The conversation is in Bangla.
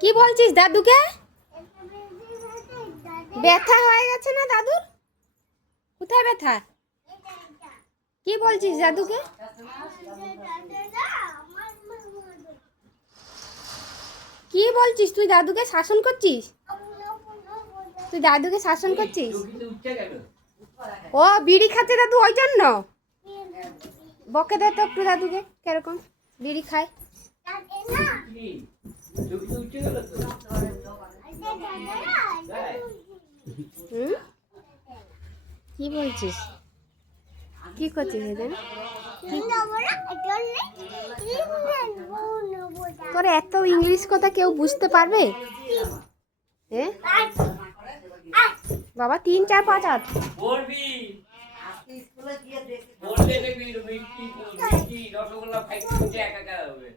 কি বলছিস দাদুকে? ব্যথা হয়ে গেছে না দাদুর? কোথায় ব্যথা? কি বলছিস দাদুকে? কি বলছিস তুই? দাদুকে শাসন করছিস? তুই দাদুকে শাসন করছিস? ও বিড়ি খাচ্ছে দাদু, ওই জন্য বকে দে তো একটু দাদুকে কিরকম বিড়ি খায়। কি বলছিস? কি করছিস এদের? তোর এত ইংলিশ কথা কেউ বুঝতে পারবে? বাবা 3 4 5 8 বলবি স্কুলে গিয়ে দেখবি রসগোল্লা খাইতে একা একা হবে।